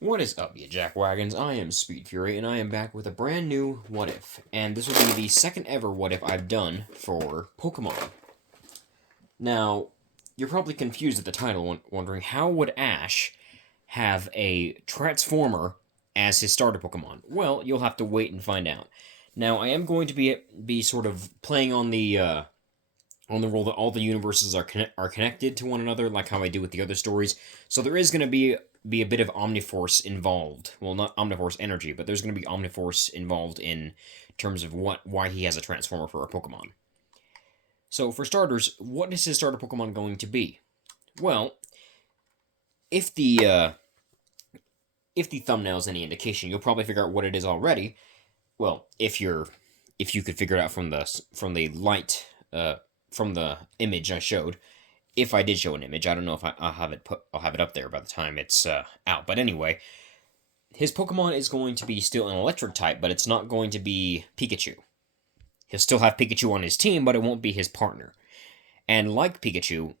What is up, you jackwagons? I am Speed Fury, and I am back with a brand new What If. And this will be the second ever What If I've done for Pokemon. Now, you're probably confused at the title, wondering how would Ash have a Transformer as his starter Pokemon? Well, you'll have to wait and find out. Now, I am going to be sort of playing on the role that all the universes are connected to one another, like how I do with the other stories. So there is going to be a bit of Omniforce involved. Well, not Omniforce energy, but there's going to be Omniforce involved in terms of why he has a Transformer for a Pokemon. So for starters, what is his starter Pokemon going to be? Well, if the thumbnail's any indication, you'll probably figure out what it is already. Well, if you could figure it out from the light from the image I showed. If I did show an image, I don't know if I'll have it up there by the time it's out. But anyway, his Pokemon is going to be still an electric type, but it's not going to be Pikachu. He'll still have Pikachu on his team, but it won't be his partner. And like Pikachu,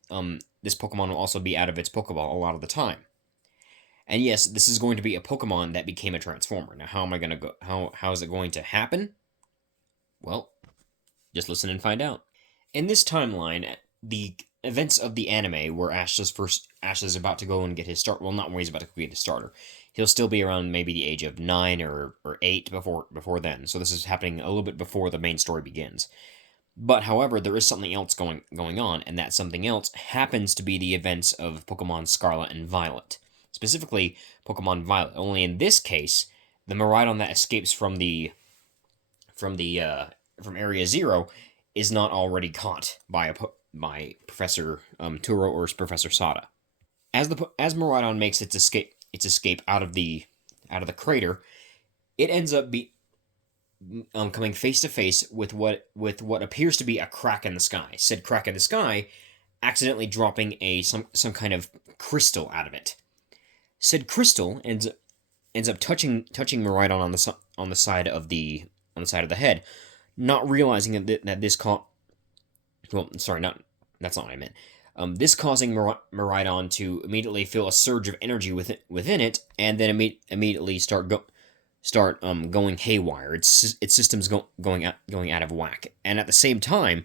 this Pokemon will also be out of its Pokeball a lot of the time. And yes, this is going to be a Pokemon that became a Transformer. Now, how am I gonna go? How is it going to happen? Well, just listen and find out. In this timeline, the events of the anime where Ash is about to go and get his start. Well, not where he's about to get his starter. He'll still be around maybe the age of 9 or 8 before then. So this is happening a little bit before the main story begins. But however, there is something else going on, and that something else happens to be the events of Pokemon Scarlet and Violet. Specifically, Pokemon Violet. Only in this case, the Miraidon that escapes from Area Zero is not already caught by Professor Turo or Professor Sada. As Miraidon makes its escape out of the crater, it ends up coming face to face with what appears to be a crack in the sky. Said crack in the sky accidentally dropping some kind of crystal out of it. Said crystal ends up touching Miraidon on the side of the head, not realizing that this well, sorry, that's not what I meant. This causing Miraidon to immediately feel a surge of energy within it, and then immediately start going haywire. Its systems going out of whack, and at the same time,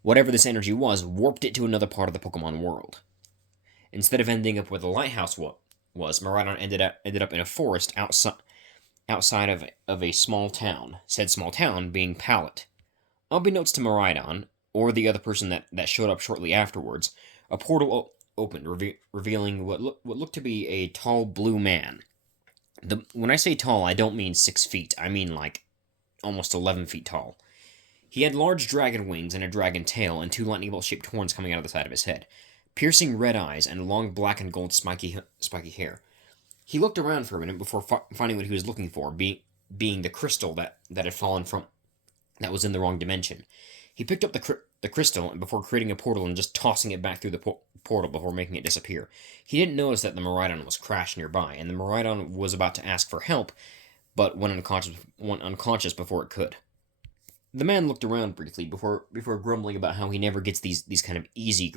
whatever this energy was warped it to another part of the Pokemon world. Instead of ending up where the lighthouse was, Miraidon ended up in a forest outside of a small town. Said small town being Pallet. Unbeknownst to Miraidon, or the other person that showed up shortly afterwards, a portal opened, revealing what looked to be a tall blue man. When I say tall, I don't mean 6 feet. I mean like almost 11 feet tall. He had large dragon wings and a dragon tail, and 2 lightning bolt-shaped horns coming out of the side of his head, piercing red eyes, and long black and gold spiky hair. He looked around for a minute before finding what he was looking for, being the crystal that had fallen from that was in the wrong dimension. He picked up the crystal before creating a portal and just tossing it back through the portal before making it disappear. He didn't notice that the Miraidon was crashed nearby, and the Miraidon was about to ask for help, but went unconscious before it could. The man looked around briefly before grumbling about how he never gets these kind of easy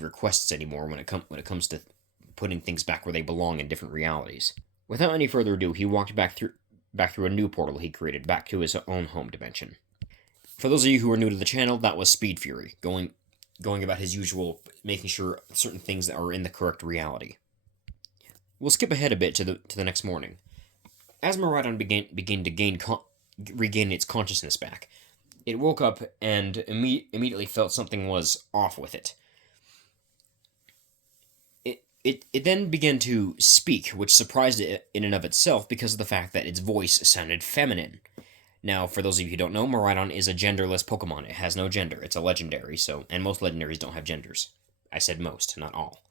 requests anymore when it comes to putting things back where they belong in different realities. Without any further ado, he walked back through a new portal he created back to his own home dimension. For those of you who are new to the channel, that was Speed Fury, going about his usual, making sure certain things that are in the correct reality. We'll skip ahead a bit to the next morning. As Miraidon began to regain its consciousness back, it woke up and immediately felt something was off with it. It then began to speak, which surprised it in and of itself because of the fact that its voice sounded feminine. Now, for those of you who don't know, Miraidon is a genderless Pokemon. It has no gender. It's a legendary, and most legendaries don't have genders. I said most, not all.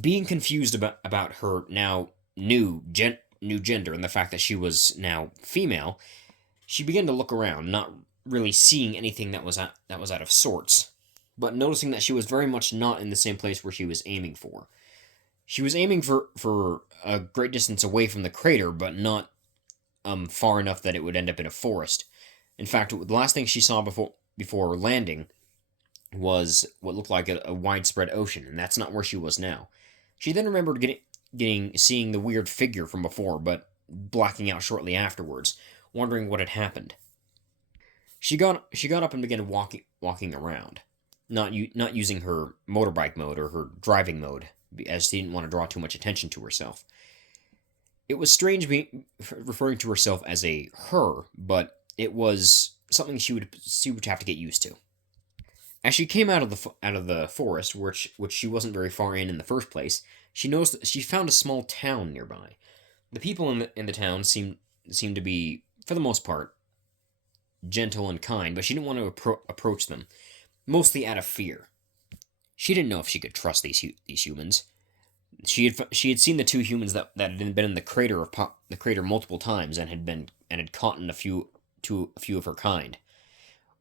Being confused about her now new gender and the fact that she was now female, she began to look around, not really seeing anything that was out of sorts, but noticing that she was very much not in the same place where she was aiming for. She was aiming for a great distance away from the crater, but not far enough that it would end up in a forest. In fact, the last thing she saw before landing was what looked like a widespread ocean, and that's not where she was now. She then remembered seeing the weird figure from before, but blacking out shortly afterwards, wondering what had happened. She got up and began walking around, not using her motorbike mode or her driving mode, as she didn't want to draw too much attention to herself. It was strange referring to herself as a her, but it was something she would have to get used to. As she came out of the forest, which she wasn't very far in the first place, she noticed that she found a small town nearby. The people in the town seemed to be, for the most part, gentle and kind, but she didn't want to approach them, mostly out of fear. She didn't know if she could trust these humans. She had seen the two humans that had been in the crater multiple times and had caught in a few of her kind,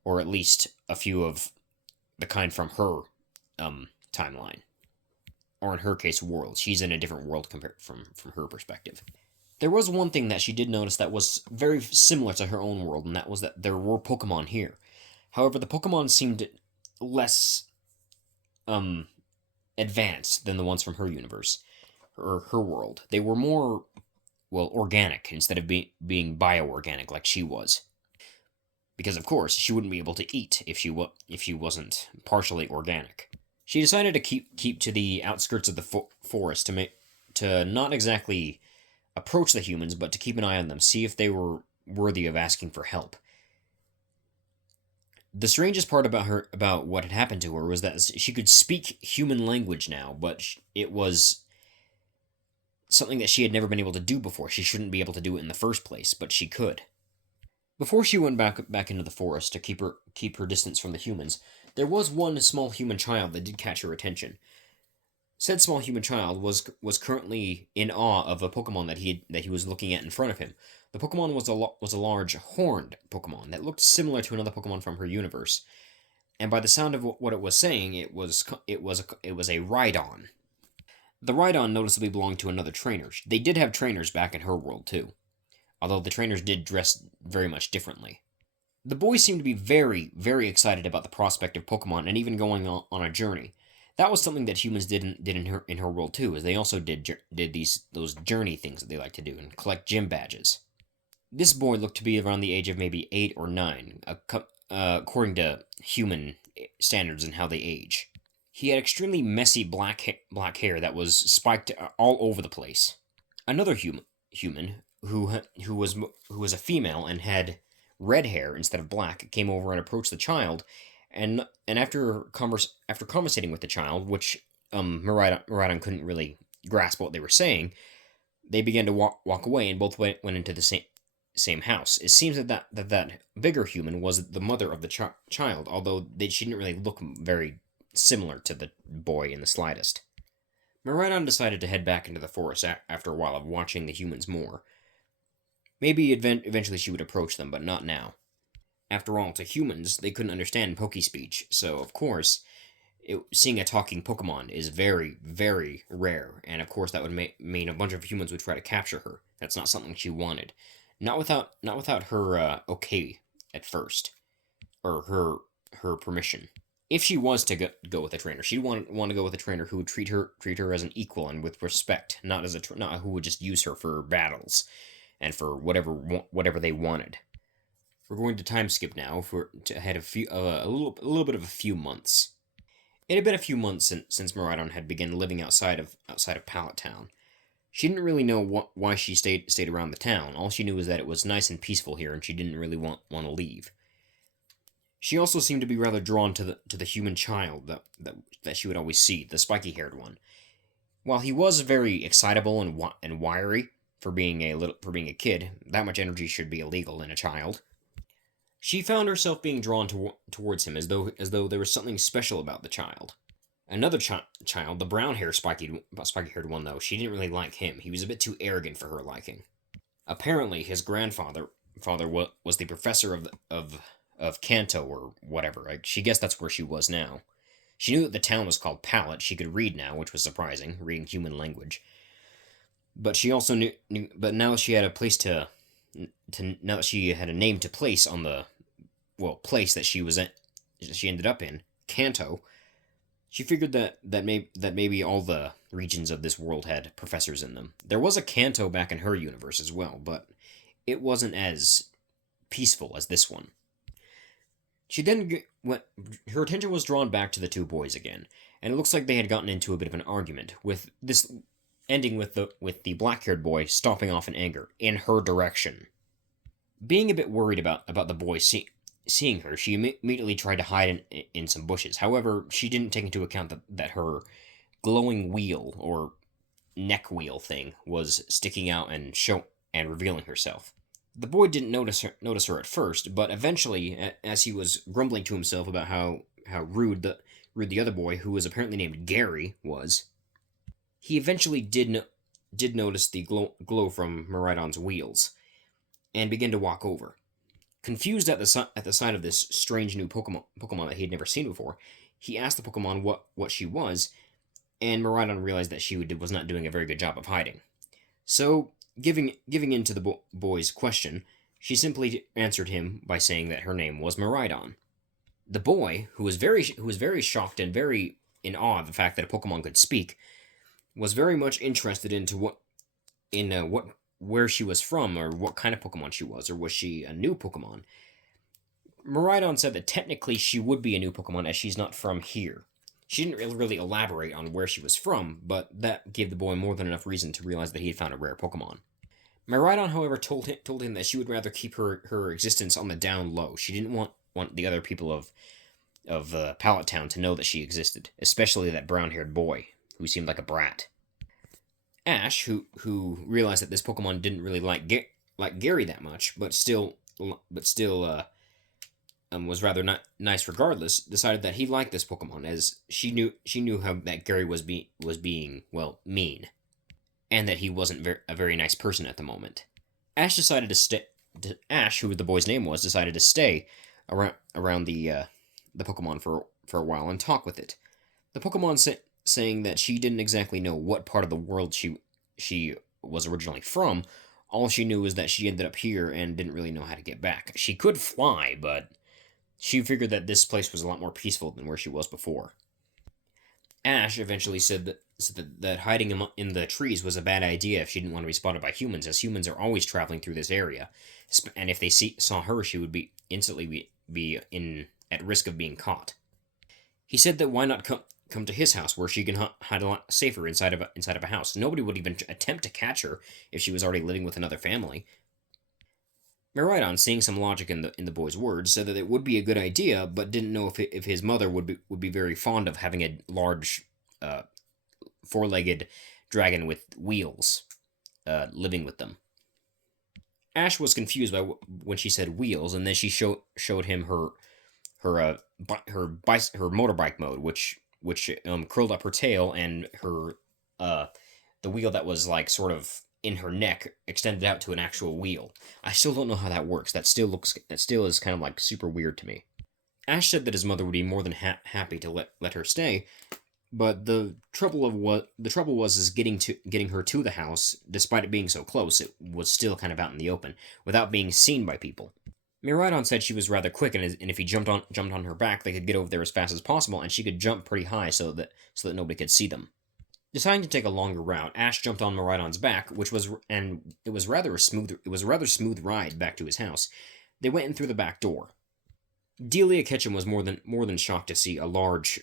or at least a few of the kind from her timeline, or in her case, world. She's in a different world compared from her perspective. There was one thing that she did notice that was very similar to her own world, and that was that there were Pokemon here. However, the Pokemon seemed less um advanced than the ones from her universe or her world. They were more, well, organic instead of being bioorganic like she was. Because of course she wouldn't be able to eat if she wasn't partially organic. She decided to keep to the outskirts of the forest to not exactly approach the humans, but to keep an eye on them, see if they were worthy of asking for help. The strangest part about what had happened to her was that she could speak human language now, but it was something that she had never been able to do before. She shouldn't be able to do it in the first place, but she could. Before she went back into the forest to keep her distance from the humans, there was one small human child that did catch her attention. Said small human child was currently in awe of a Pokemon that he was looking at in front of him. The Pokemon was a large horned Pokemon that looked similar to another Pokemon from her universe, and by the sound of what it was saying, it was a Rhydon. The Rhydon noticeably belonged to another trainer. They did have trainers back in her world too, although the trainers did dress very much differently. The boys seemed to be very, very excited about the prospect of Pokemon and even going on a journey. That was something that humans did in her world too, as they also did those journey things that they like to do and collect gym badges. This boy looked to be around the age of maybe 8 or 9, according to human standards and how they age. He had extremely messy black hair that was spiked all over the place. Another human who was a female and had red hair instead of black came over and approached the child, and after conversating with the child, which Miraidon couldn't really grasp what they were saying, they began to walk away, and both went into the same house. It seems that bigger human was the mother of the child, although she didn't really look very similar to the boy in the slightest. Miraidon decided to head back into the forest after a while of watching the humans more. Maybe eventually she would approach them, but not now. After all, to humans, they couldn't understand Poke speech, so of course, seeing a talking Pokemon is very, very rare, and of course that would mean a bunch of humans would try to capture her. That's not something she wanted. Not without her okay at first, or her permission. If she was to go with a trainer, she'd want to go with a trainer who would treat her as an equal and with respect, not who would just use her for battles and for whatever they wanted. We're going to time skip now to ahead a little bit of a few months. It had been a few months since Miraidon had begun living outside of Pallet Town. She didn't really know why she stayed around the town. All she knew was that it was nice and peaceful here, and she didn't really want to leave. She also seemed to be rather drawn to the human child that she would always see, the spiky-haired one. While he was very excitable and wiry for being a kid, that much energy should be illegal in a child. She found herself being drawn towards him as though there was something special about the child. Another child, the brown-haired spiky-haired one, though, she didn't really like him. He was a bit too arrogant for her liking. Apparently, his grandfather was the professor of Kanto or whatever. She guessed that's where she was now. She knew that the town was called Pallet. She could read now, which was surprising, reading human language. But she also knew. But now she had a place now that she had a name to place on the place that she ended up in, Kanto. She figured that maybe all the regions of this world had professors in them. There was a Kanto back in her universe as well, but it wasn't as peaceful as this one. She then went. Her attention was drawn back to the two boys again, and it looks like they had gotten into a bit of an argument, with this ending with the black-haired boy stomping off in anger in her direction. Being a bit worried about the boy seeing her, she immediately tried to hide in some bushes. However, she didn't take into account that her glowing wheel or neck wheel thing was sticking out and revealing herself. The boy didn't notice her at first, but eventually, as he was grumbling to himself about how rude the other boy, who was apparently named Gary, was, he eventually did notice the glow from Miraidon's wheels, and began to walk over. Confused at the sight of this strange new Pokemon that he had never seen before, he asked the Pokemon what she was, and Miraidon realized that she was not doing a very good job of hiding. So, giving in to the boy's question, she simply answered him by saying that her name was Miraidon. The boy, who was very shocked and very in awe of the fact that a Pokemon could speak, was very much interested into where she was from, or what kind of Pokemon she was, or was she a new Pokemon. Miraidon said that technically she would be a new Pokemon as she's not from here. She didn't really elaborate on where she was from, but that gave the boy more than enough reason to realize that he had found a rare Pokemon. Miraidon, however, told him that she would rather keep her existence on the down low. She didn't want the other people of Pallet Town to know that she existed, especially that brown-haired boy, who seemed like a brat. Ash, who realized that this Pokemon didn't really like Gary that much, but still was rather nice regardless, decided that he liked this Pokemon, as she knew how that Gary was being well, mean, and that he wasn't a very nice person at the moment. Ash decided to stay. Ash, who the boy's name was, decided to stay around the Pokemon for a while and talk with it. The Pokemon saying that she didn't exactly know what part of the world she was originally from. All she knew was that she ended up here and didn't really know how to get back. She could fly, but she figured that this place was a lot more peaceful than where she was before. Ash eventually said that hiding in the trees was a bad idea if she didn't want to be spotted by humans, as humans are always traveling through this area, and if they saw her, she would be instantly be at risk of being caught. He said that why not come to his house, where she can hide a lot safer inside of a house. Nobody would even attempt to catch her if she was already living with another family. Miraidon, seeing some logic in the boy's words, said that it would be a good idea, but didn't know if his mother would be very fond of having a large, four-legged dragon with wheels living with them. Ash was confused by when she said wheels, and then she showed him her motorbike mode, which curled up her tail, and her the wheel that was like sort of in her neck extended out to an actual wheel. I still don't know how that works. That still is kind of like super weird to me. Ash said that his mother would be more than happy to let her stay, but the trouble was getting her to the house. Despite it being so close, it was still kind of out in the open without being seen by people. Miraidon said she was rather quick, and if he jumped on her back, they could get over there as fast as possible, and she could jump pretty high so that nobody could see them. Deciding to take a longer route, Ash jumped on Miraidon's back, it was a rather smooth ride back to his house. They went in through the back door. Delia Ketchum was more than shocked to see a large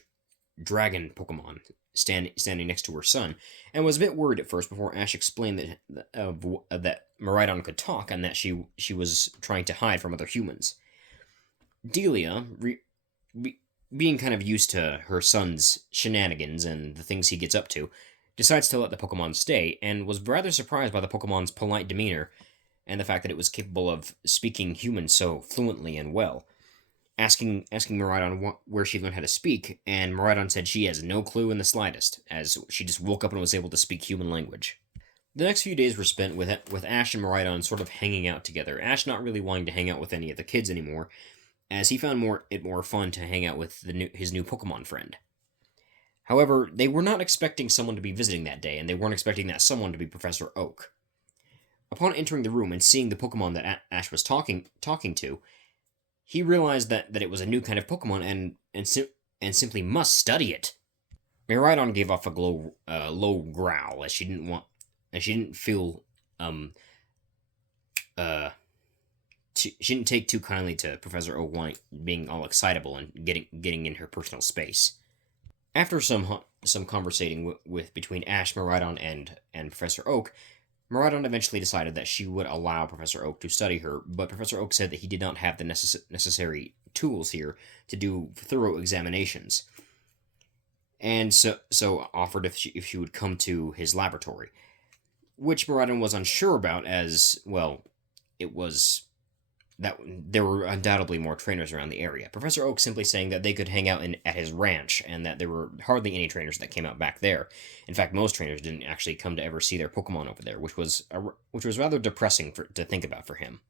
dragon Pokemon standing next to her son, and was a bit worried at first before Ash explained that Miraidon could talk and that she was trying to hide from other humans. Delia, being kind of used to her son's shenanigans and the things he gets up to, decides to let the Pokemon stay, and was rather surprised by the Pokemon's polite demeanor and the fact that it was capable of speaking human so fluently and well. Asking Miraidon where she learned how to speak, and Miraidon said she has no clue in the slightest, as she just woke up and was able to speak human language. The next few days were spent with Ash and Miraidon sort of hanging out together, Ash not really wanting to hang out with any of the kids anymore, as he found it more fun to hang out with his new Pokemon friend. However, they were not expecting someone to be visiting that day, and they weren't expecting that someone to be Professor Oak. Upon entering the room and seeing the Pokemon that Ash was talking to, he realized that it was a new kind of Pokemon and simply must study it. Miraidon gave off a low growl as she didn't feel uh she didn't take too kindly to Professor Oak being all excitable and getting in her personal space. After some conversating with between Ash, Miraidon, and Professor Oak, Miraidon eventually decided that she would allow Professor Oak to study her, but Professor Oak said that he did not have the necessary tools here to do thorough examinations, and so offered if she would come to his laboratory, which Miraidon was unsure about, as well, it was that there were undoubtedly more trainers around the area. Professor Oak simply saying that they could hang out at his ranch, and that there were hardly any trainers that came out back there. In fact, most trainers didn't actually come to ever see their Pokemon over there, which was rather depressing to think about for him.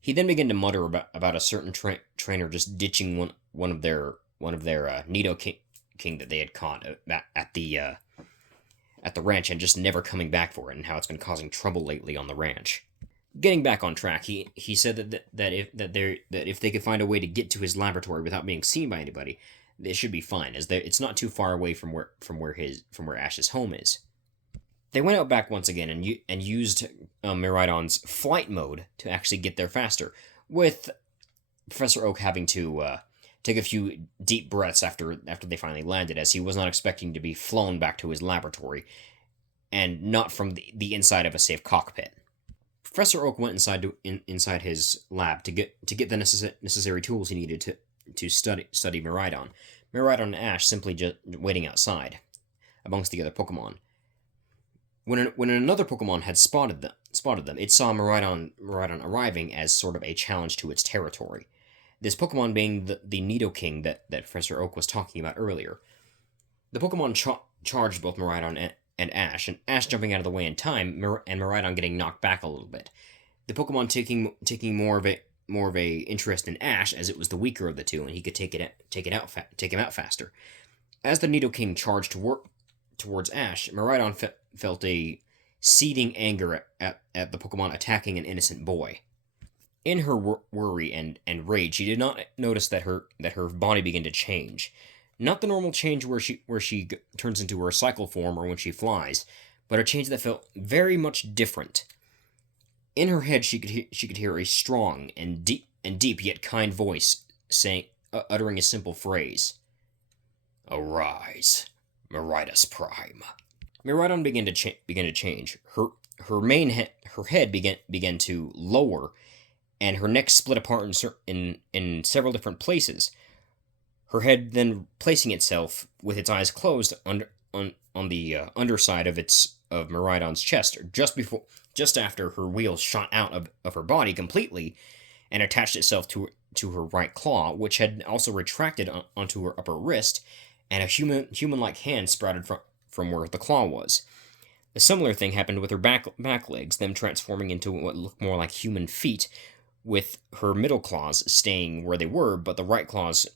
He then began to mutter about a certain trainer just ditching one of their Nido King that they had caught at the ranch, and just never coming back for it, and how it's been causing trouble lately on the ranch. Getting back on track, he said that if they could find a way to get to his laboratory without being seen by anybody, they should be fine, as it's not too far away from where Ash's home is. They went out back once again and used Miraidon's flight mode to actually get there faster, with Professor Oak having to take a few deep breaths after they finally landed, as he was not expecting to be flown back to his laboratory, and not from the inside of a safe cockpit. Professor Oak went inside his lab to get the necessary tools he needed to study Miraidon. Miraidon and Ash simply just waiting outside, amongst the other Pokemon. When another Pokemon had spotted them, it saw Miraidon arriving as sort of a challenge to its territory. This Pokemon being the Nidoking that Professor Oak was talking about earlier. The Pokemon charged both Miraidon and Ash jumping out of the way in time, and Miraidon getting knocked back a little bit. The Pokemon taking more of a interest in Ash, as it was the weaker of the two, and he could take him out faster. As the Nidoking charged towards Ash, Miraidon felt a seething anger at the Pokemon attacking an innocent boy. In her worry and rage, she did not notice that her body began to change. Not the normal change where she turns into her cycle form or when she flies, but a change that felt very much different. In her head, she could hear a strong and deep yet kind voice uttering a simple phrase: "Arise, Miraidus Prime." Miraidon began to change. Her head began to lower, and her neck split apart in several different places. Her head then placing itself with its eyes closed on the underside of Miraidon's chest, just after her wheels shot out of her body completely and attached itself to her right claw, which had also retracted onto her upper wrist, and a human-like hand sprouted from where the claw was. A similar thing happened with her back legs, them transforming into what looked more like human feet, with her middle claws staying where they were, but the right claws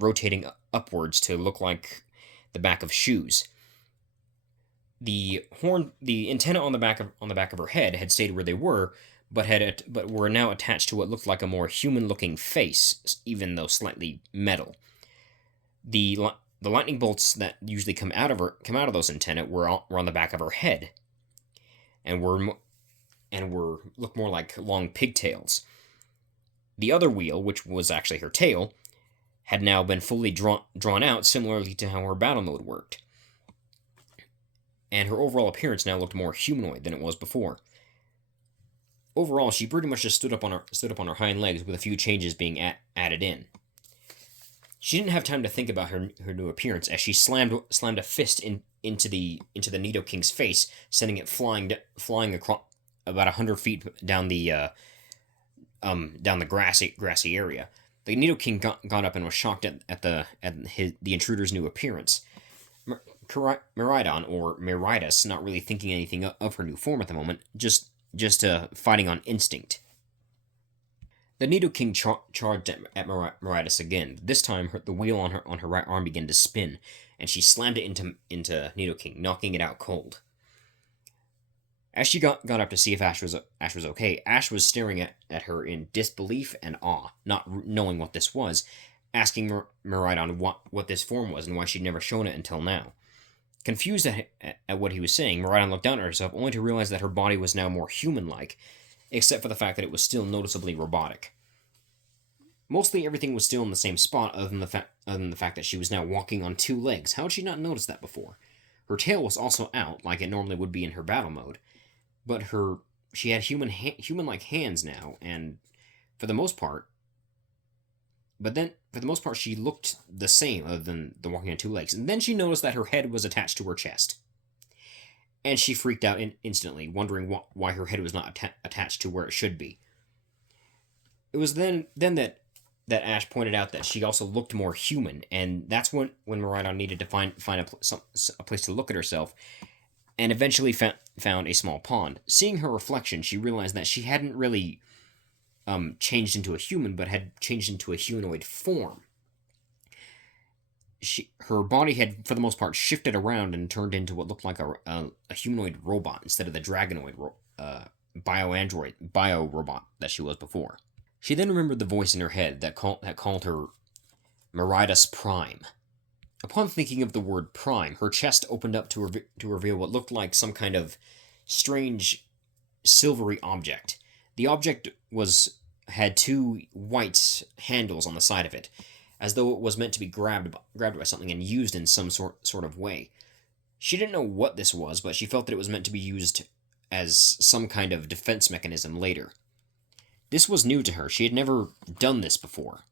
rotating upwards to look like the back of shoes. The antenna on the back of her head had stayed where they were, but were now attached to what looked like a more human-looking face, even though slightly metal. The lightning bolts that usually come out of those antennae were on the back of her head, and looked more like long pigtails. The other wheel, which was actually her tail, had now been fully drawn out, similarly to how her battle mode worked. And her overall appearance now looked more humanoid than it was before. Overall, she pretty much just stood up on her hind legs, with a few changes being added in. She didn't have time to think about her new appearance, as she slammed a fist into the Nidoking's face, sending it flying across about 100 feet down the grassy area. The Nidoking got up and was shocked at the intruder's new appearance. Miraidon, or Miraidus, not really thinking anything of her new form at the moment, just fighting on instinct. The Nidoking charged at Miraidus again. This time, the wheel on her right arm began to spin, and she slammed it into Nidoking, knocking it out cold. As she got up to see if Ash was okay, Ash was staring at her in disbelief and awe, not knowing what this was, Miraidon what this form was and why she'd never shown it until now. Confused at what he was saying, Miraidon looked down at herself, only to realize that her body was now more human-like, except for the fact that it was still noticeably robotic. Mostly everything was still in the same spot, other than the fact that she was now walking on two legs. How had she not noticed that before? Her tail was also out, like it normally would be in her battle mode, but she had human-like hands now, and for the most part, she looked the same, other than the walking on two legs. And then she noticed that her head was attached to her chest, and she freaked out instantly, wondering why her head was not attached to where it should be. It was then that Ash pointed out that she also looked more human, and that's when Miraidon needed to find a place to look at herself, and eventually found a small pond. Seeing her reflection, she realized that she hadn't really changed into a human, but had changed into a humanoid form. Her body had, for the most part, shifted around and turned into what looked like a humanoid robot instead of the dragonoid bio robot that she was before. She then remembered the voice in her head that called her Miraidus Prime. Upon thinking of the word Prime, her chest opened up to reveal what looked like some kind of strange silvery object. The object had two white handles on the side of it, as though it was meant to be grabbed by something and used in some sort of way. She didn't know what this was, but she felt that it was meant to be used as some kind of defense mechanism later. This was new to her. She had never done this before.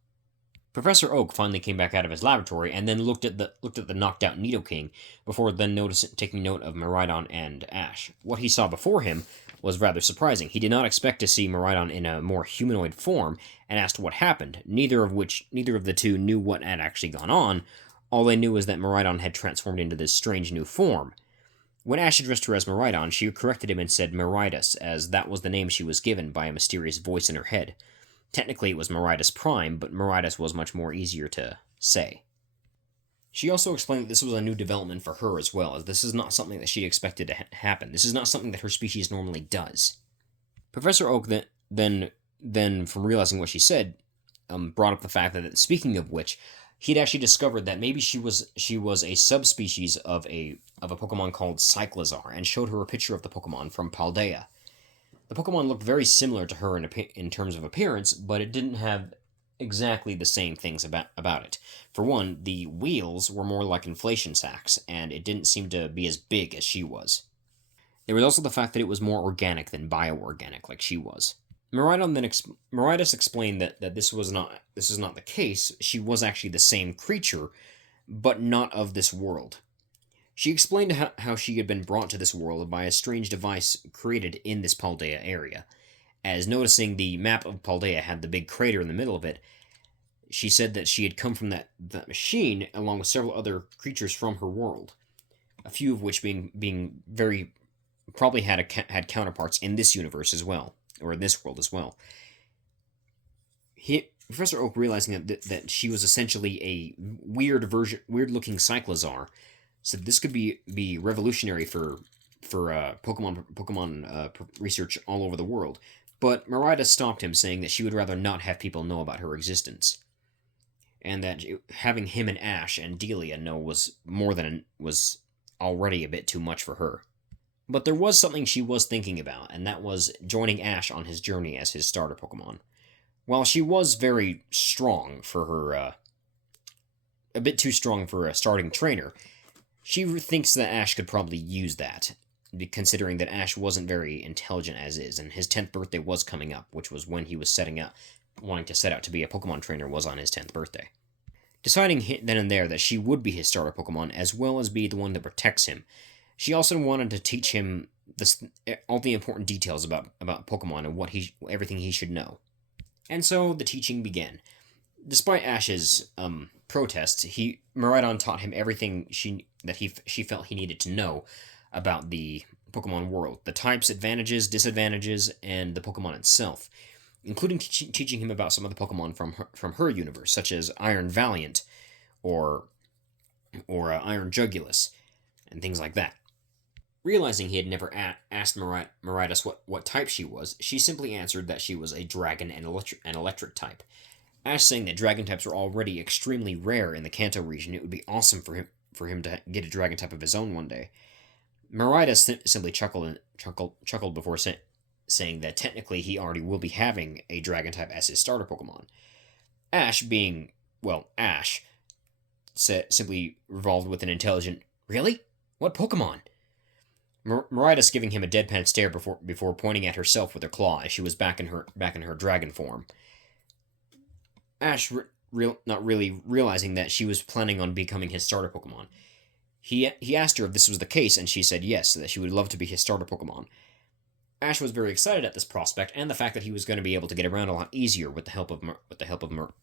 Professor Oak finally came back out of his laboratory and then looked at the knocked out Nidoking before then taking note of Miraidon and Ash. What he saw before him was rather surprising. He did not expect to see Miraidon in a more humanoid form and asked what happened. Neither of the two knew what had actually gone on. All they knew was that Miraidon had transformed into this strange new form. When Ash addressed her as Miraidon, she corrected him and said Miraidus, as that was the name she was given by a mysterious voice in her head. Technically, it was Miraidus Prime, but Miraidus was much more easier to say. She also explained that this was a new development for her as well, as this is not something that she expected to happen. This is not something that her species normally does. Professor Oak then from realizing what she said, brought up the fact that, speaking of which, he'd actually discovered that maybe she was a subspecies of a Pokemon called Cyclizar, and showed her a picture of the Pokemon from Paldea. The Pokemon looked very similar to her in terms of appearance, but it didn't have exactly the same things about it. For one, the wheels were more like inflation sacks, and it didn't seem to be as big as she was. There was also the fact that it was more organic than bioorganic, like she was. Miraidus explained that this is not the case. She was actually the same creature, but not of this world. She explained how she had been brought to this world by a strange device created in this Paldea area. As noticing the map of Paldea had the big crater in the middle of it, she said that she had come from that machine along with several other creatures from her world, a few of which being very probably had counterparts in this universe as well, or in this world as well. Professor Oak, realizing that she was essentially a weird-looking Cyclizar, said this could be revolutionary for Pokemon research all over the world. But Miraidus stopped him, saying that she would rather not have people know about her existence, and that having him and Ash and Delia know was already a bit too much for her. But there was something she was thinking about, and that was joining Ash on his journey as his starter Pokemon. While she was very strong for her, a bit too strong for a starting trainer, she thinks that Ash could probably use that, considering that Ash wasn't very intelligent as is, and his 10th birthday was coming up, which was when he was wanting to set out to be a Pokemon trainer, was on his 10th birthday. Deciding then and there that she would be his starter Pokemon, as well as be the one that protects him, she also wanted to teach him all the important details about Pokemon and everything he should know. And so the teaching began. Despite Ash's protests, Miraidon taught him everything she felt he needed to know about the Pokemon world, the types, advantages, disadvantages, and the Pokemon itself, including teaching him about some of the Pokemon from her universe, such as Iron Valiant or Iron Jugulus, and things like that. Realizing he had never asked Miraidus what type she was, she simply answered that she was a dragon and electric type. Ash saying that dragon types were already extremely rare in the Kanto region. It would be awesome for him to get a dragon type of his own one day. Marida simply chuckled before saying that technically he already will be having a dragon type as his starter Pokemon. Ash, being, well, Ash, simply revolved with an intelligent, "Really? What Pokemon?" Maridas giving him a deadpan stare before pointing at herself with her claw as she was back in her dragon form. Ash, not really realizing that she was planning on becoming his starter Pokemon. He asked her if this was the case, and she said yes, that she would love to be his starter Pokemon. Ash was very excited at this prospect and the fact that he was going to be able to get around a lot easier with the help of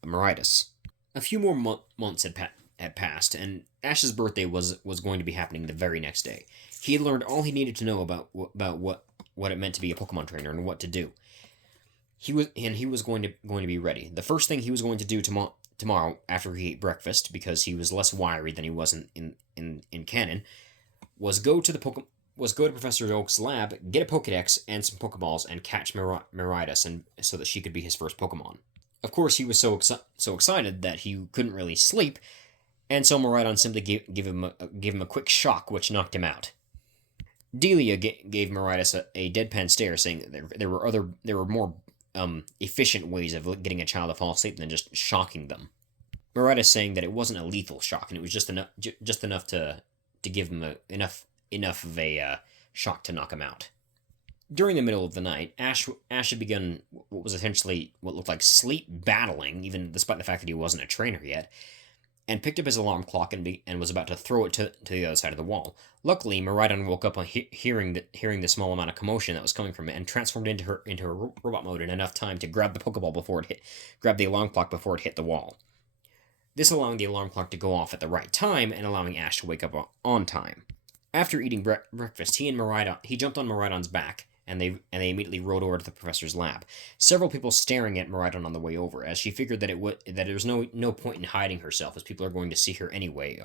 Maridas. A few more months had passed, and Ash's birthday was going to be happening the very next day. He had learned all he needed to know about what it meant to be a Pokemon trainer and what to do. He was going to be ready. The first thing he was going to do tomorrow after he ate breakfast, because he was less wiry than he was in canon, was go to Professor Oak's lab, get a Pokedex and some Pokeballs, and catch Maridas, and so that she could be his first Pokemon. Of course, he was so excited that he couldn't really sleep, and so Miraidon simply gave him a quick shock, which knocked him out. Delia gave Maridas a deadpan stare, saying that there were more efficient ways of getting a child to fall asleep than just shocking them. Maridas saying that it wasn't a lethal shock, and it was just enough to give him enough of a shock to knock him out. During the middle of the night, Ash had begun what was essentially what looked like sleep battling, even despite the fact that he wasn't a trainer yet, and picked up his alarm clock and was about to throw it to the other side of the wall. Luckily, Miraidon woke up on hearing the small amount of commotion that was coming from it, and transformed into her robot mode in enough time to grab the Pokeball grab the alarm clock before it hit the wall. This allowing the alarm clock to go off at the right time and allowing Ash to wake up on time. After eating breakfast, he jumped on Miraidon's back, and they immediately rode over to the professor's lab. Several people staring at Miraidon on the way over, as she figured that there was no point in hiding herself, as people are going to see her anyway.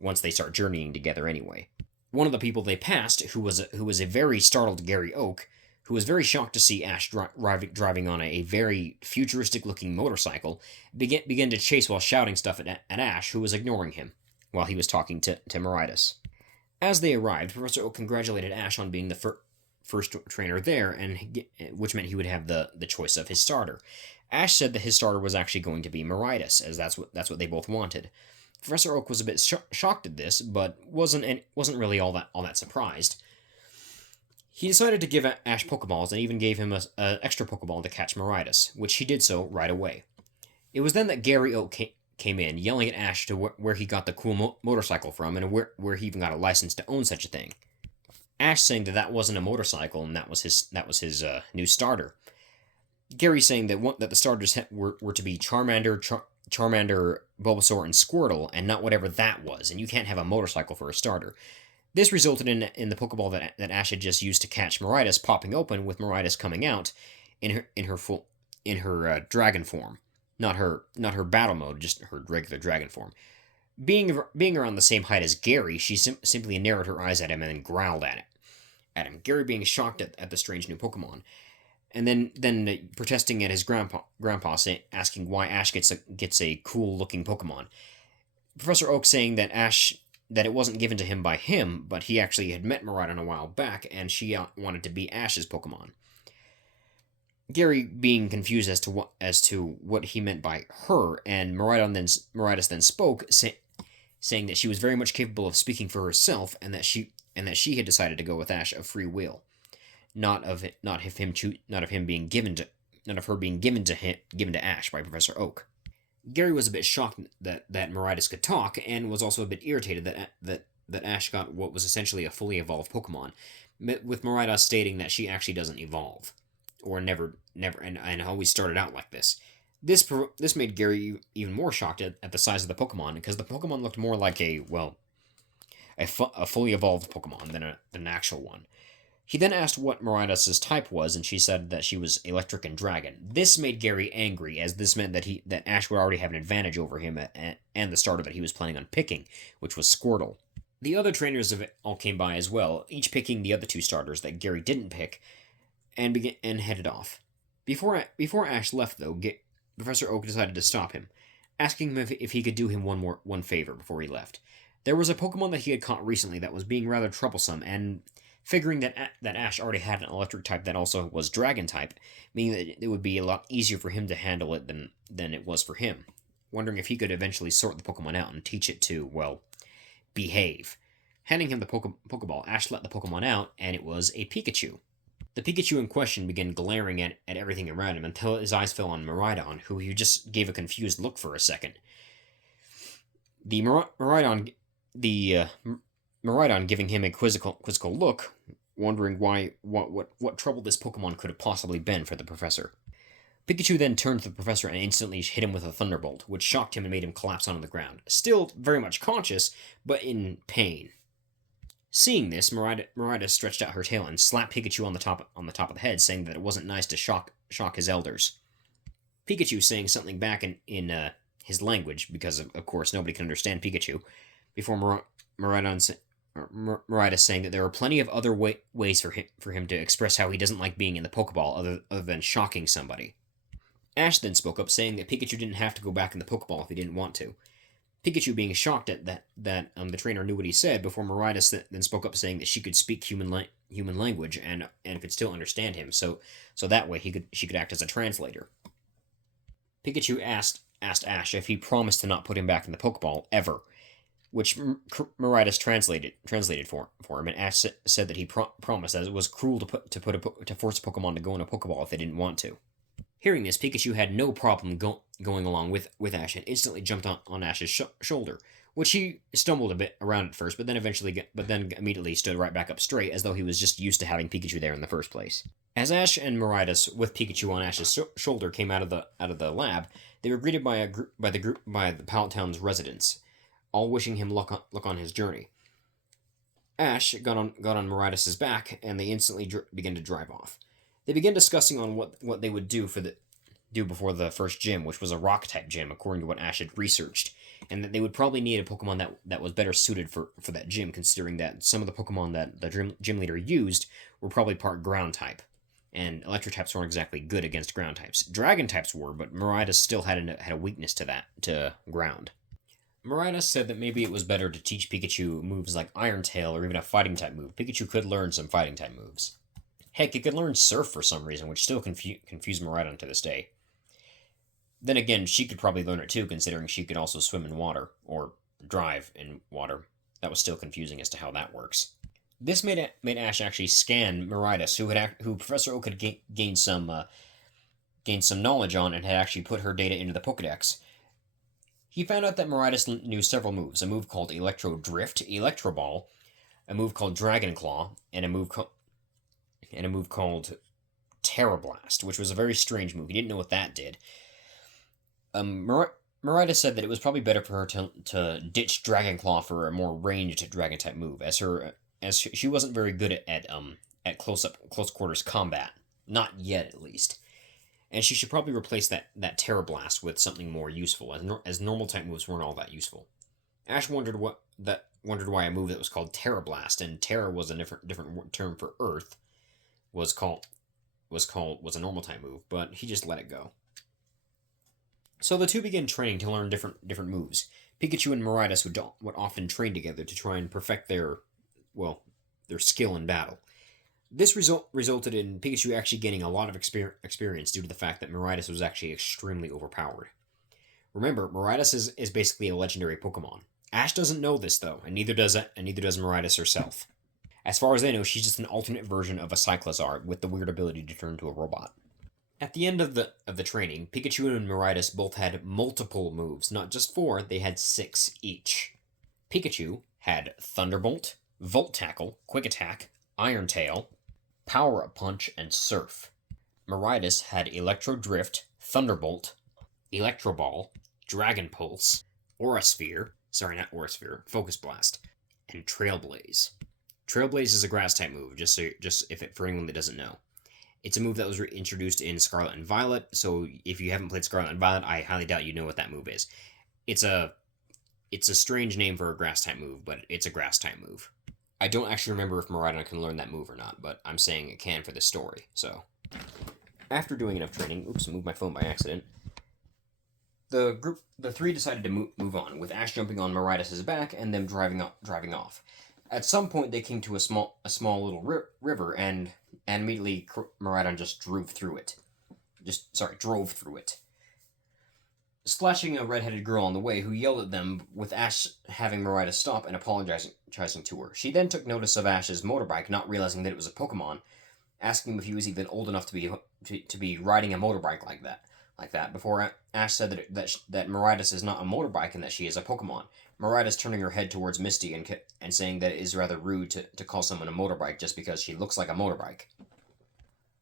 Once they start journeying together anyway. One of the people they passed, who was a very startled Gary Oak, who was very shocked to see Ash driving on a very futuristic-looking motorcycle, began to chase while shouting stuff at Ash, who was ignoring him while he was talking to Maridas. As they arrived, Professor Oak congratulated Ash on being the first trainer there, which meant he would have the choice of his starter. Ash said that his starter was actually going to be Maridas, as that's what they both wanted. Professor Oak was a bit shocked at this, but wasn't really all that surprised. He decided to give Ash Pokeballs and even gave him an extra Pokeball to catch Maridas, which he did so right away. It was then that Gary Oak came in, yelling at Ash to where he got the cool motorcycle from, and where he even got a license to own such a thing. Ash saying that wasn't a motorcycle, and that was his new starter. Gary saying that the starters were to be Charmander, Bulbasaur, and Squirtle, and not whatever that was, and you can't have a motorcycle for a starter. This resulted in the Pokeball that Ash had just used to catch Maridas popping open, with Maridas coming out in her dragon form. Not her battle mode, just her regular dragon form. Being around the same height as Gary, she simply narrowed her eyes at him and then growled at him. Gary being shocked at the strange new Pokemon, and then protesting at his grandpa asking why Ash gets a cool looking Pokemon. Professor Oak saying that it wasn't given to him by him, but he actually had met Miraidon a while back, and she wanted to be Ash's Pokemon. Gary being confused as to what he meant by her, and Maridas then spoke, saying that she was very much capable of speaking for herself, and that she had decided to go with Ash of free will, not of her being given to Ash by Professor Oak. Gary was a bit shocked that Maridas could talk, and was also a bit irritated that Ash got what was essentially a fully evolved Pokemon, with Maridas stating that she actually doesn't evolve, or never, and always started out like this. This made Gary even more shocked at the size of the Pokemon, because the Pokemon looked more like a fully evolved Pokemon than an actual one. He then asked what Maridas' type was, and she said that she was electric and dragon. This made Gary angry, as this meant that Ash would already have an advantage over him and the starter that he was planning on picking, which was Squirtle. The other trainers of it all came by as well, each picking the other two starters that Gary didn't pick, and headed off. Before Ash left, though, Professor Oak decided to stop him, asking him if he could do him one favor before he left. There was a Pokemon that he had caught recently that was being rather troublesome, and figuring that Ash already had an electric type that also was dragon type, meaning that it would be a lot easier for him to handle it than it was for him. Wondering if he could eventually sort the Pokemon out and teach it to, well, behave. Handing him the Pokeball, Ash let the Pokemon out, and it was a Pikachu. The Pikachu in question began glaring at everything around him until his eyes fell on Miraidon, who he just gave a confused look for a second. The Miraidon giving him a quizzical look, wondering what trouble this Pokemon could have possibly been for the professor. Pikachu then turned to the professor and instantly hit him with a thunderbolt, which shocked him and made him collapse onto the ground. Still very much conscious, but in pain. Seeing this, Miraida stretched out her tail and slapped Pikachu on the top of the head, saying that it wasn't nice to shock his elders. Pikachu saying something back in his language, because of course nobody can understand Pikachu, before Miraida saying that there are plenty of other ways for him to express how he doesn't like being in the Pokeball other than shocking somebody. Ash then spoke up, saying that Pikachu didn't have to go back in the Pokeball if he didn't want to. Pikachu being shocked at that the trainer knew what he said, before Miraida then spoke up, saying that she could speak human language and could still understand him, so that way she could act as a translator. Pikachu asked Ash if he promised to not put him back in the Pokeball ever, which Miraida translated for him, and Ash said that he promised, that it was cruel to force a Pokemon to go in a Pokeball if they didn't want to. Hearing this, Pikachu had no problem going along with Ash and instantly jumped on Ash's shoulder, which he stumbled a bit around at first, but then immediately stood right back up straight, as though he was just used to having Pikachu there in the first place. As Ash and Miraida, with Pikachu on Ash's shoulder, came out of the lab, they were greeted by the Pallet Town's residents, all wishing him luck on his journey. Ash got on Miraidas's back, and they instantly began to drive off. They began discussing on what they would do before the first gym, which was a rock-type gym, according to what Ash had researched, and that they would probably need a Pokemon that was better suited for that gym, considering that some of the Pokemon that the gym leader used were probably part ground-type, and electric types weren't exactly good against ground types. Dragon types were, but Miraida still had a weakness to ground. Miraida said that maybe it was better to teach Pikachu moves like Iron Tail or even a fighting-type move. Pikachu could learn some fighting-type moves. Heck, it could learn Surf for some reason, which still confused Miraidon to this day. Then again, she could probably learn it too, considering she could also swim in water, or drive in water. That was still confusing as to how that works. This made Ash actually scan Miraida, who Professor Oak had gained some knowledge on, and had actually put her data into the Pokedex. He found out that Miraida knew several moves: a move called Electro Drift, Electro Ball, a move called Dragon Claw, and a move called Terra Blast, which was a very strange move. He didn't know what that did. Miraida said that it was probably better for her to ditch Dragon Claw for a more ranged Dragon type move, as she wasn't very good at close quarters combat, not yet at least, and she should probably replace that Terra Blast with something more useful, as normal type moves weren't all that useful. Ash wondered why a move that was called Terra Blast, and Terra was a different term for Earth, was a normal type move, but he just let it go. So the two began training to learn different moves. Pikachu and Miraida would often train together to try and perfect their skill in battle. This resulted in Pikachu actually gaining a lot of experience due to the fact that Miraida was actually extremely overpowered. Remember, Miraida is basically a legendary Pokemon. Ash doesn't know this though, and neither does Miraida herself. As far as they know, she's just an alternate version of a Cyclizar with the weird ability to turn into a robot. At the end of the training, Pikachu and Miraida both had multiple moves. Not just 4, they had 6 each. Pikachu had Thunderbolt, Volt Tackle, Quick Attack, Iron Tail, Power Up Punch, and Surf. Miraida had Electro Drift, Thunderbolt, Electro Ball, Dragon Pulse, Focus Blast, and Trailblaze. Trailblaze is a grass-type move, for anyone that doesn't know. It's a move that was introduced in Scarlet and Violet, so if you haven't played Scarlet and Violet, I highly doubt you know what that move is. It's a strange name for a grass-type move, but it's a grass-type move. I don't actually remember if Miraidon can learn that move or not, but I'm saying it can for this story, so. After doing enough training, oops, I moved my phone by accident. The three decided to move on, with Ash jumping on Meridas' back and them driving off. At some point, they came to a small little river, and immediately Miraidon just drove through it. Drove through it, splashing a red-headed girl on the way, who yelled at them, with Ash having Meridas stop and apologizing to her. She then took notice of Ash's motorbike, not realizing that it was a Pokemon, asking him if he was even old enough to be riding a motorbike like that. Before Ash said that Meridas is not a motorbike and that she is a Pokemon. Meridas turning her head towards Misty and saying that it is rather rude to call someone a motorbike just because she looks like a motorbike.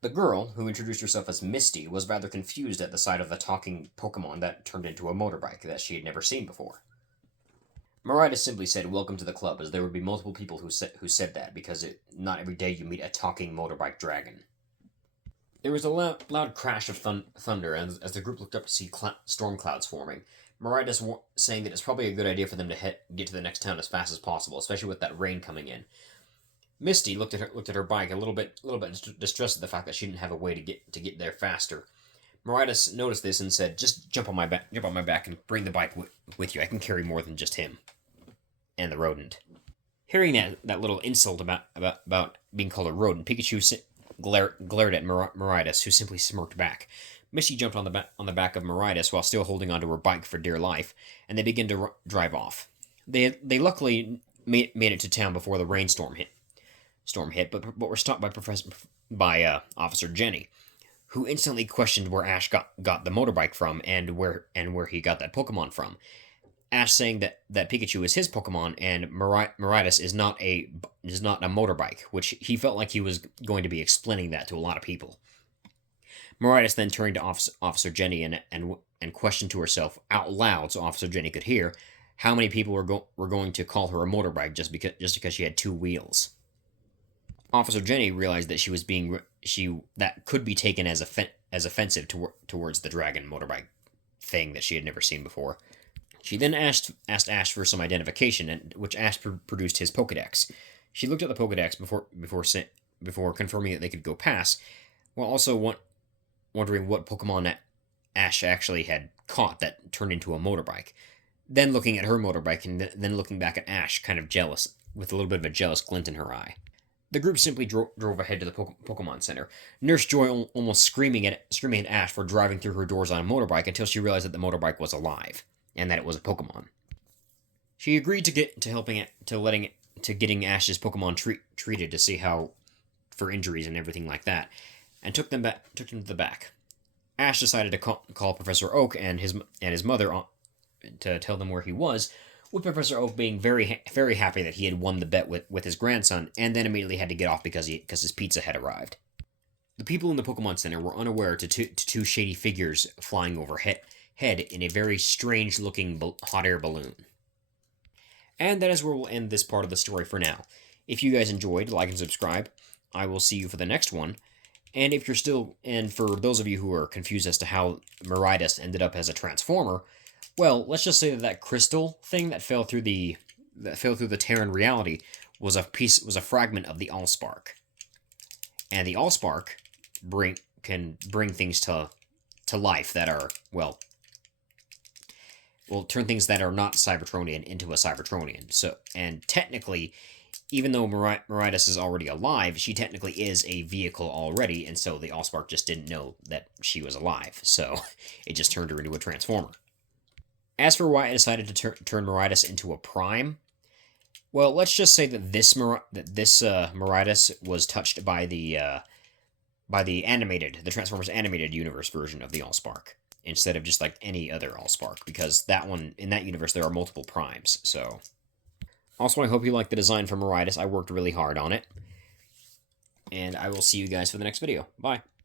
The girl, who introduced herself as Misty, was rather confused at the sight of the talking Pokemon that turned into a motorbike that she had never seen before. Meridas simply said, "Welcome to the club," as there would be multiple people who said that, because not every day you meet a talking motorbike dragon. There was a loud crash of thunder as the group looked up to see storm clouds forming. Meridas saying that it's probably a good idea for them to get to the next town as fast as possible, especially with that rain coming in. Misty looked at her bike a little bit distressed at the fact that she didn't have a way to get there faster. Meridas noticed this and said, "Just jump on my back and bring the bike with you. I can carry more than just him." And the rodent. Hearing that little insult about being called a rodent, Pikachu glared at Meridas, who simply smirked back. Misty jumped on the back of Meridas while still holding onto her bike for dear life, and they began to drive off. They luckily made it to town before the rainstorm hit, but were stopped by Officer Jenny, who instantly questioned where Ash got the motorbike from and where he got that Pokemon from. Ash saying that Pikachu is his Pokemon and Meridas is not a motorbike, which he felt like he was going to be explaining that to a lot of people. Meridas then turned to Officer Jenny and questioned to herself out loud, so Officer Jenny could hear, how many people were going to call her a motorbike just because she had two wheels. Officer Jenny realized that that could be taken as offensive towards the dragon motorbike thing that she had never seen before. She then asked Ash for some identification, which Ash produced his Pokedex. She looked at the Pokedex before confirming that they could go past, while also wondering what Pokemon Ash actually had caught that turned into a motorbike. Then looking at her motorbike and then looking back at Ash, kind of jealous, with a little bit of a jealous glint in her eye. The group simply drove ahead to the Pokemon Center. Nurse Joy almost screaming at Ash for driving through her doors on a motorbike until she realized that the motorbike was alive and that it was a Pokemon. She agreed to getting Ash's Pokemon treated to see how for injuries and everything like that, and took them to the back. Ash decided to call Professor Oak and his mother to tell them where he was, with Professor Oak being very very happy that he had won the bet with his grandson, and then immediately had to get off because his pizza had arrived. The people in the Pokemon Center were unaware to two shady figures flying overhead in a very strange-looking hot air balloon. And that is where we'll end this part of the story for now. If you guys enjoyed, like and subscribe. I will see you for the next one. And for those of you who are confused as to how Meridas ended up as a Transformer, well, let's just say that crystal thing that fell through the Terran reality was a fragment of the Allspark. And the Allspark can bring things to life that are, will turn things that are not Cybertronian into a Cybertronian. So, and technically, even though Meridas is already alive, she technically is a vehicle already, and so the Allspark just didn't know that she was alive, so it just turned her into a Transformer. As for why I decided to turn Meridas into a Prime, well, let's just say that this Meridas was touched by the Transformers animated universe version of the Allspark, instead of just like any other Allspark, because in that universe there are multiple primes. So, also I hope you like the design for Meridas. I worked really hard on it, and I will see you guys for the next video. Bye.